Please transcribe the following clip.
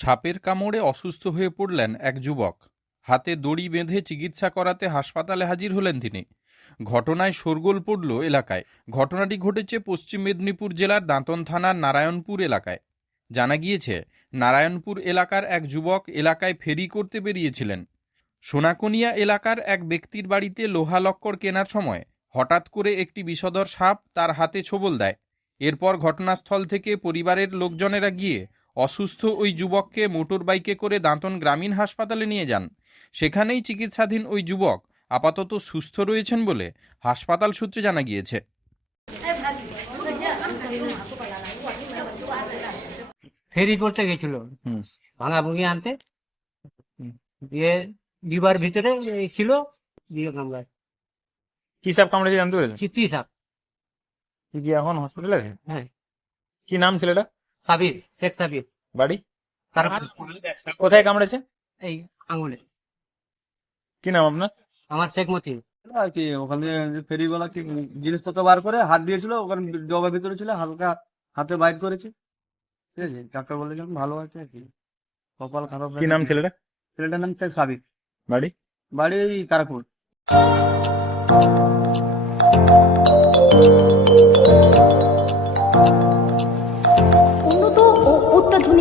সাপের কামড়ে অসুস্থ হয়ে পড়লেন এক যুবক। হাতে দড়ি বেঁধে চিকিৎসা করাতে হাসপাতালে হাজির হলেন তিনি। ঘটনায় শোরগোল পড়ল এলাকায়। ঘটনাটি ঘটেছে পশ্চিম মেদিনীপুর জেলার দাঁতন থানার নারায়ণপুর এলাকায়। জানা গিয়েছে, নারায়ণপুর এলাকার এক যুবক এলাকায় ফেরি করতে বেরিয়েছিলেন। সোনাকনিয়া এলাকার এক ব্যক্তির বাড়িতে লোহা লক্কর কেনার সময় হঠাৎ করে একটি বিষধর সাপ তার হাতে ছোবল দেয়। এরপর ঘটনাস্থল থেকে পরিবারের লোকজনেরা গিয়ে অসুস্থ ওই যুবককে মোটর বাইকে করে দাঁতন গ্রামীণ হাসপাতালে নিয়ে যান। সেখানেই চিকিৎসাধীন ওই যুবক আপাতত সুস্থ রয়েছেন বলে হাসপাতাল সূত্রে জানা গিয়েছে। ফেরি করতে গেছিল। ভাঙা ভুঙি আনতে। দিয়ে ডিবার ভিতরে ছিল দিয়ে কামড়ায়। কি সাপ কামড়েছে জানতে পেরেছেন? চিত্তি সাপ। কি এখন হসপিটালে হ্যাঁ। কি নাম ছেলেটা সাবির শেখ সাবির। বাড়ি? তার কোথায় কামড়েছে? এই আঙুলে কি নাম আপনার? আমার শেখ মতি আর কি ওখানে ফেরিওয়ালা কি জিনিসপত্র বার করে হাত দিয়েছিল ওখানে ডবার ভিতরে ছিল হালকা হাতে বাইট করেছে। ঠিক আছে ডাক্তার বলেছিলাম ভালো আছে আর কি। কপাল খারাপ কি নাম ছেলেটা? ছেলেটার নাম শেখ সাবিক বাড়ি? বাড়ি তারাপুর।